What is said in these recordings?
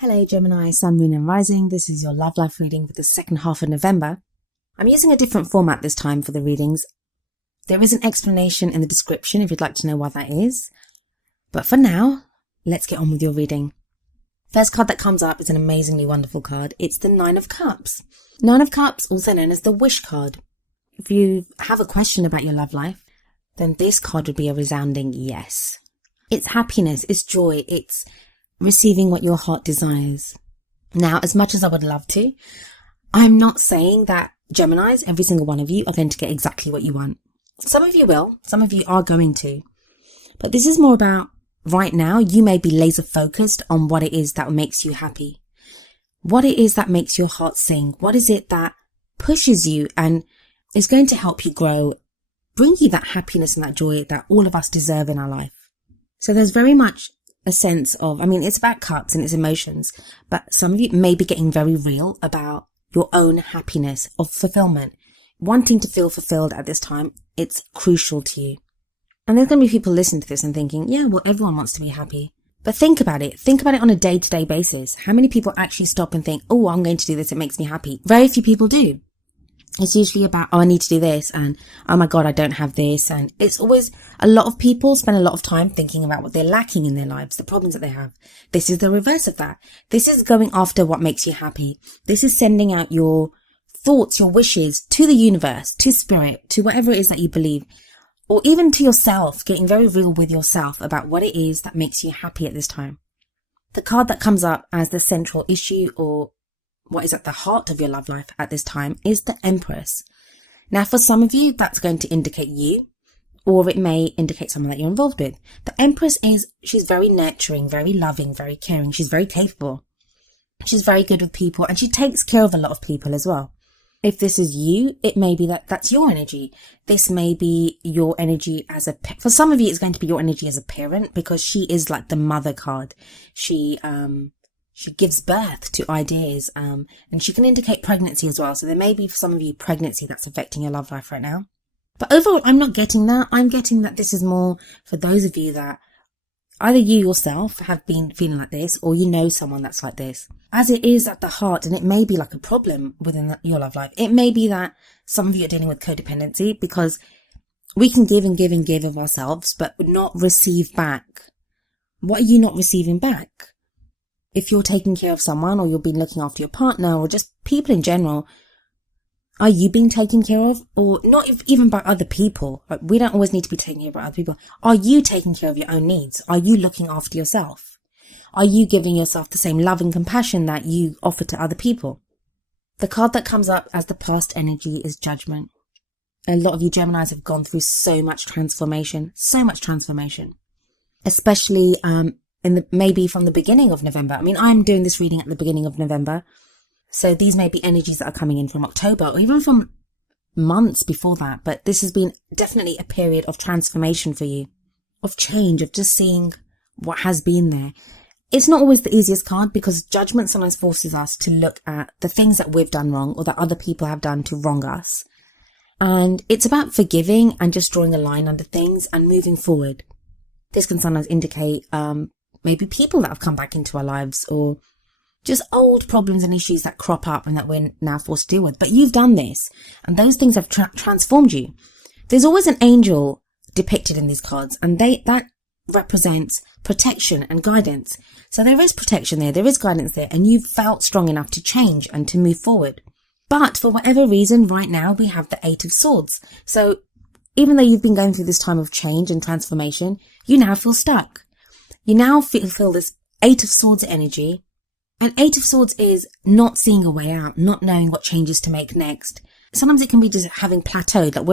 Hello Gemini, Sun, Moon and Rising. This is your love life reading for the second half of November. I'm using a different format this time for the readings. There is an explanation in the description if you'd like to know what that is. But for now, let's get on with your reading. First card that comes up is an amazingly wonderful card. It's the Nine of Cups. Nine of Cups, also known as the Wish card. If you have a question about your love life, then this card would be a resounding yes. It's happiness, it's joy, it's receiving what your heart desires. Now, as much as I would love to, I'm not saying that Geminis, every single one of you, are going to get exactly what you want. Some of you will, some of you are going to. But this is more about right now, you may be laser focused on what it is that makes you happy. What it is that makes your heart sing. What is it that pushes you and is going to help you grow, bring you that happiness and that joy that all of us deserve in our life. So there's very much a sense of, it's about cups and it's emotions, but some of you may be getting very real about your own happiness of fulfillment. Wanting to feel fulfilled at this time, it's crucial to you. And there's going to be people listening to this and thinking, yeah, well, everyone wants to be happy. But think about it. Think about it on a day-to-day basis. How many people actually stop and think, oh, I'm going to do this, it makes me happy? Very few people do. It's usually about, oh, I need to do this, and oh my God, I don't have this. And it's always, a lot of people spend a lot of time thinking about what they're lacking in their lives, the problems that they have. This is the reverse of that. This is going after what makes you happy. This is sending out your thoughts, your wishes to the universe, to spirit, to whatever it is that you believe, or even to yourself, getting very real with yourself about what it is that makes you happy at this time. The card that comes up as the central issue, or what is at the heart of your love life at this time, is the Empress. Now, for some of you, that's going to indicate you, or it may indicate someone that you're involved with. The Empress she's very nurturing, very loving, very caring. She's very capable. She's very good with people, and she takes care of a lot of people as well. If this is you, it may be that's your energy. This may be your energy for some of you, it's going to be your energy as a parent, because she is like the mother card. She gives birth to ideas, and she can indicate pregnancy as well. So there may be, for some of you, pregnancy that's affecting your love life right now. But overall, I'm not getting that. I'm getting that this is more for those of you that either you yourself have been feeling like this, or you know someone that's like this. As it is at the heart, and it may be like a problem within your love life. It may be that some of you are dealing with codependency, because we can give and give and give of ourselves, but not receive back. What are you not receiving back? If you're taking care of someone, or you've been looking after your partner, or just people in general, are you being taken care of? Or not even by other people. Like, we don't always need to be taken care of by other people. Are you taking care of your own needs? Are you looking after yourself? Are you giving yourself the same love and compassion that you offer to other people? The card that comes up as the past energy is Judgment. A lot of you Geminis have gone through so much transformation, especially maybe from the beginning of November. I'm doing this reading at the beginning of November. So these may be energies that are coming in from October, or even from months before that. But this has been definitely a period of transformation for you, of change, of just seeing what has been there. It's not always the easiest card, because Judgment sometimes forces us to look at the things that we've done wrong, or that other people have done to wrong us. And it's about forgiving and just drawing a line under things and moving forward. This can sometimes indicate maybe people that have come back into our lives, or just old problems and issues that crop up and that we're now forced to deal with. But you've done this, and those things have transformed you. There's always an angel depicted in these cards, and that represents protection and guidance. So there is protection there is guidance there, and you've felt strong enough to change and to move forward. But for whatever reason, right now we have the Eight of Swords. So even though you've been going through this time of change and transformation, you now feel stuck. You now feel this Eight of Swords energy. And Eight of Swords is not seeing a way out, not knowing what changes to make next. Sometimes it can be just having plateaued, like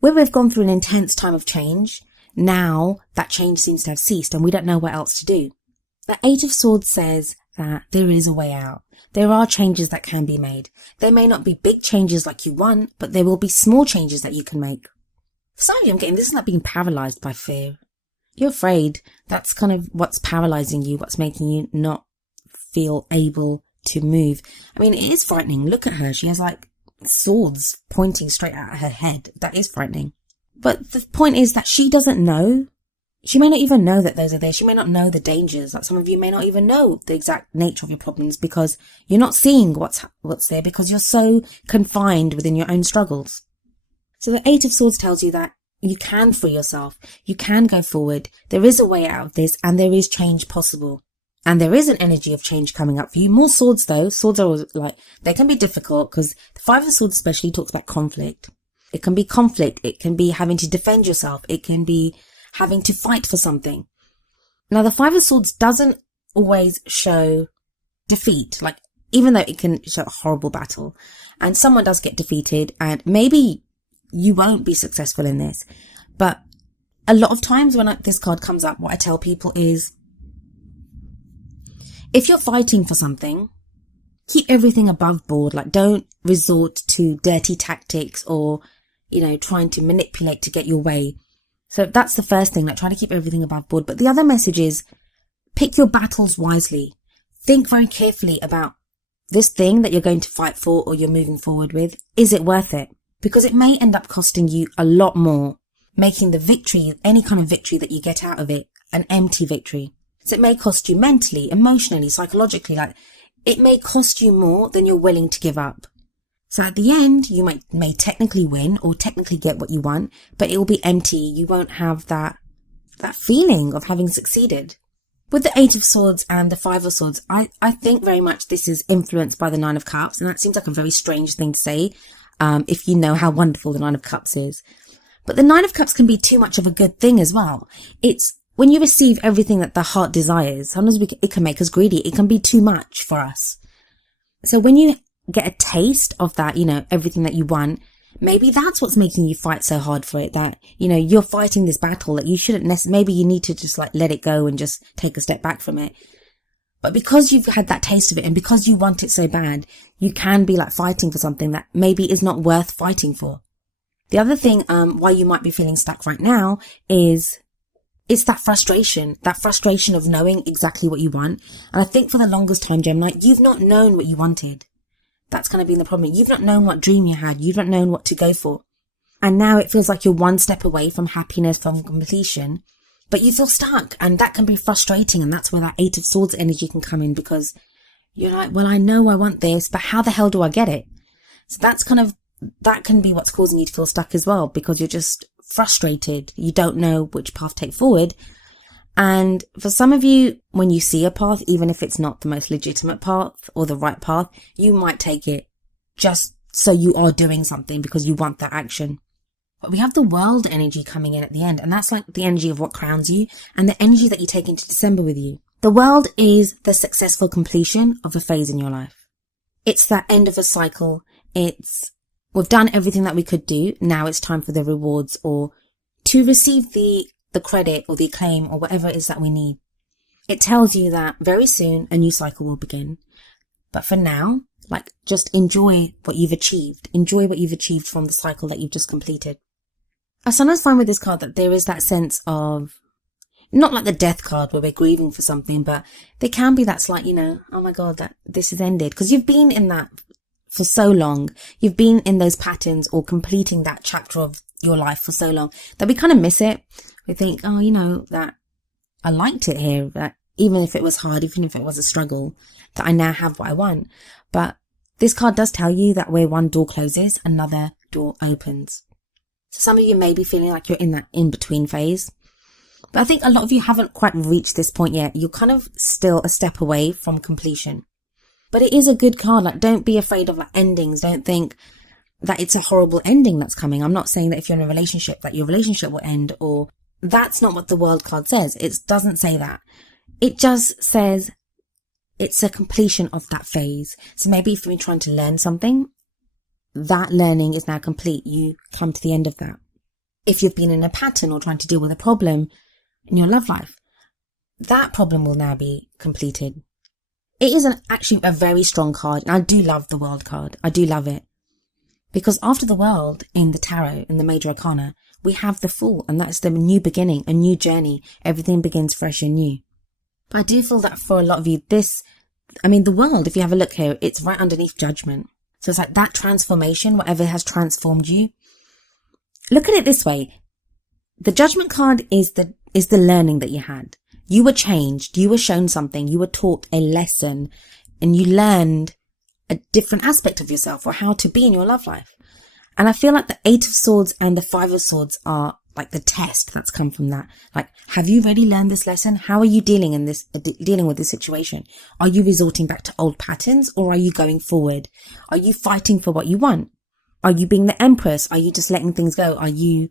where we've gone through an intense time of change. Now that change seems to have ceased, and we don't know what else to do. The Eight of Swords says that there is a way out. There are changes that can be made. There may not be big changes like you want, but there will be small changes that you can make. For some of you, I'm getting this is like being paralyzed by fear. You're afraid. That's kind of what's paralyzing you, what's making you not feel able to move. It is frightening. Look at her. She has like swords pointing straight at her head. That is frightening. But the point is that she doesn't know she may not even know that those are there. She may not know the dangers. Like some of you may not even know the exact nature of your problems because you're not seeing what's there because you're so confined within your own struggles. So the Eight of Swords tells you that you can free yourself. You can go forward. There is a way out of this and there is change possible. And there is an energy of change coming up for you. More swords though. Swords are always they can be difficult because the Five of Swords especially talks about conflict. It can be conflict. It can be having to defend yourself. It can be having to fight for something. Now, the Five of Swords doesn't always show defeat, even though it can show a horrible battle and someone does get defeated and maybe you won't be successful in this. But a lot of times when this card comes up, what I tell people is, if you're fighting for something, keep everything above board. Don't resort to dirty tactics or, trying to manipulate to get your way. So that's the first thing, try to keep everything above board. But the other message is pick your battles wisely. Think very carefully about this thing that you're going to fight for or you're moving forward with. Is it worth it? Because it may end up costing you a lot more, making the victory, any kind of victory that you get out of it, an empty victory. So it may cost you mentally, emotionally, psychologically, it may cost you more than you're willing to give up. So at the end, you may technically win or technically get what you want, but it will be empty. You won't have that feeling of having succeeded. With the Eight of Swords and the Five of Swords, I think very much this is influenced by the Nine of Cups. And that seems like a very strange thing to say, if you know how wonderful the Nine of Cups is. But the Nine of Cups can be too much of a good thing as well. It's when you receive everything that the heart desires, sometimes it can make us greedy. It can be too much for us. So when you get a taste of that, everything that you want, maybe that's what's making you fight so hard for it, that, you're fighting this battle that you shouldn't maybe you need to just let it go and just take a step back from it. But because you've had that taste of it and because you want it so bad, you can be fighting for something that maybe is not worth fighting for. The other thing, why you might be feeling stuck right now is it's that frustration of knowing exactly what you want. And I think for the longest time, Gemini, you've not known what you wanted. That's kind of been the problem. You've not known what dream you had. You've not known what to go for. And now it feels like you're one step away from happiness, from completion, but you feel stuck. And that can be frustrating. And that's where that Eight of Swords energy can come in, because you're like, well, I know I want this, but how the hell do I get it? So that can be what's causing you to feel stuck as well, because you're just frustrated. You don't know which path to take forward. And for some of you, when you see a path, even if it's not the most legitimate path or the right path, you might take it just so you are doing something because you want that action. But we have the World energy coming in at the end, and that's the energy of what crowns you and the energy that you take into December with you. The World is the successful completion of a phase in your life. It's that end of a cycle. We've done everything that we could do. Now it's time for the rewards or to receive the credit or the acclaim or whatever it is that we need. It tells you that very soon a new cycle will begin. But for now, just enjoy what you've achieved. Enjoy what you've achieved from the cycle that you've just completed. I sometimes find with this card that there is that sense of, not like the death card where we're grieving for something, but there can be that slight, oh my God, that this has ended. Because you've been in that for so long. You've been in those patterns or completing that chapter of your life for so long that we kind of miss it. We think, that I liked it here, that even if it was hard, even if it was a struggle, that I now have what I want. But this card does tell you that where one door closes, another door opens. So some of you may be feeling like you're in that in-between phase. But I think a lot of you haven't quite reached this point yet. You're kind of still a step away from completion. But it is a good card. Don't be afraid of endings. Don't think that it's a horrible ending that's coming. I'm not saying that if you're in a relationship, that your relationship will end, or that's not what the World card says. It doesn't say that. It just says it's a completion of that phase. So maybe if you're trying to learn something, that learning is now complete. You come to the end of that. If you've been in a pattern or trying to deal with a problem in your love life, that problem will now be completed. It is actually a very strong card. And I do love the World card. I do love it. Because after the World in the Tarot, in the Major Arcana, we have the Fool, and that's the new beginning, a new journey. Everything begins fresh and new. But I do feel that for a lot of you, the World, if you have a look here, it's right underneath Judgment. So it's like that transformation, whatever has transformed you. Look at it this way. The Judgment card is the is the learning that you had. You were changed, you were shown something, you were taught a lesson, and you learned a different aspect of yourself or how to be in your love life. And I feel like the Eight of Swords and the Five of Swords are like the test that's come from that. Like, have you really learned this lesson? How are you dealing with this situation? Are you resorting back to old patterns, or are you going forward? Are you fighting for what you want? Are you being the empress? Are you just letting things go? Are you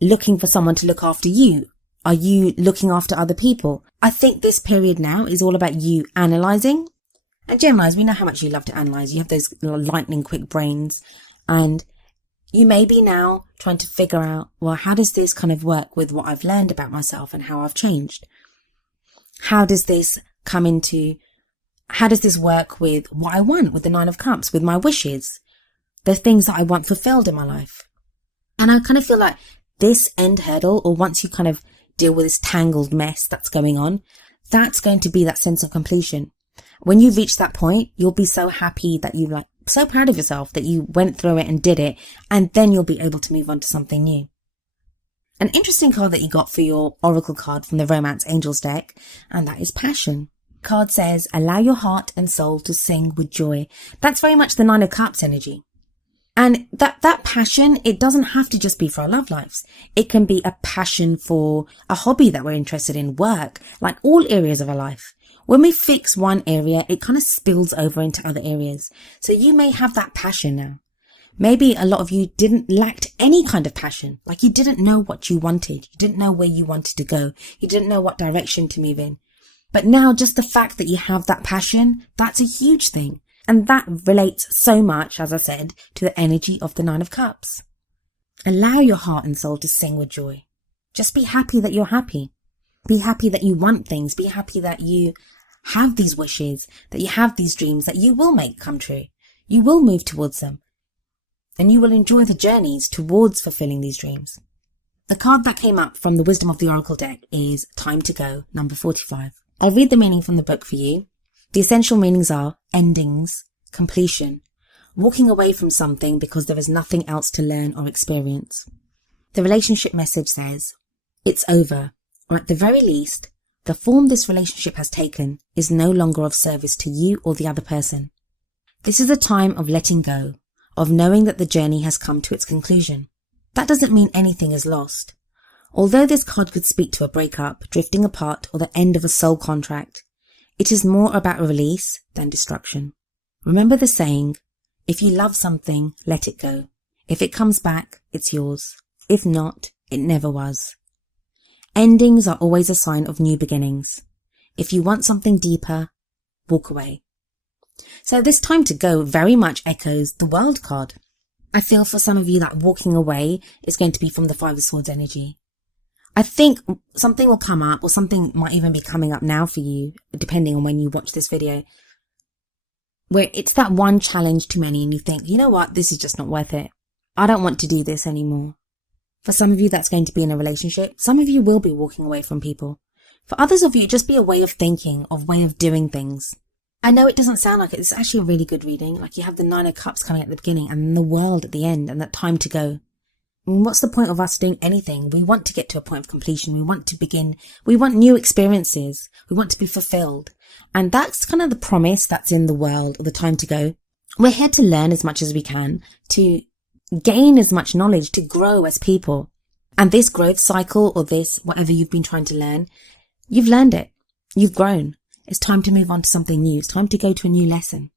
looking for someone to look after you? Are you looking after other people? I think this period now is all about you analysing. And Geminis, we know how much you love to analyse. You have those lightning quick brains, and you may be now trying to figure out, well, how does this kind of work with what I've learned about myself and how I've changed? How does this work with what I want, with the Nine of Cups, with my wishes, the things that I want fulfilled in my life? And I kind of feel like this end hurdle, or once you kind of deal with this tangled mess that's going on, that's going to be that sense of completion. When you reach that point, you'll be so happy that you so proud of yourself that you went through it and did it, and then you'll be able to move on to something new. An interesting card that you got for your Oracle card from the Romance Angels deck, and that is Passion. Card says, allow your heart and soul to sing with joy. That's very much the Nine of Cups energy. And that passion, it doesn't have to just be for our love lives. It can be a passion for a hobby that we're interested in, work, like all areas of our life. When we fix one area, it kind of spills over into other areas. So you may have that passion now. Maybe a lot of you lacked any kind of passion. Like, you didn't know what you wanted. You didn't know where you wanted to go. You didn't know what direction to move in. But now just the fact that you have that passion, that's a huge thing. And that relates so much, as I said, to the energy of the Nine of Cups. Allow your heart and soul to sing with joy. Just be happy that you're happy. Be happy that you want things. Be happy that you have these wishes, that you have these dreams that you will make come true. You will move towards them. And you will enjoy the journeys towards fulfilling these dreams. The card that came up from the Wisdom of the Oracle deck is Time to Go, number 45. I'll read the meaning from the book for you. The essential meanings are endings, completion, walking away from something because there is nothing else to learn or experience. The relationship message says, it's over, or at the very least, the form this relationship has taken is no longer of service to you or the other person. This is a time of letting go, of knowing that the journey has come to its conclusion. That doesn't mean anything is lost. Although this card could speak to a breakup, drifting apart, or the end of a soul contract, it is more about release than destruction. Remember the saying, if you love something, let it go. If it comes back, it's yours. If not, it never was. Endings are always a sign of new beginnings. If you want something deeper, walk away. So this Time to Go very much echoes the World card. I feel for some of you that walking away is going to be from the Five of Swords energy. I think something will come up, or something might even be coming up now for you, depending on when you watch this video, where it's that one challenge too many and you think, you know what, this is just not worth it. I don't want to do this anymore. For some of you, that's going to be in a relationship. Some of you will be walking away from people. For others of you, just be a way of thinking, a way of doing things. I know it doesn't sound like it. It's actually a really good reading. Like, you have the Nine of Cups coming at the beginning and the World at the end, and that Time to Go. And what's the point of us doing anything? We want to get to a point of completion. We want to begin. We want new experiences. We want to be fulfilled. And that's kind of the promise that's in the World, or the Time to Go. We're here to learn as much as we can, to gain as much knowledge, to grow as people. And this growth cycle, or this, whatever you've been trying to learn, you've learned it. You've grown. It's time to move on to something new. It's time to go to a new lesson.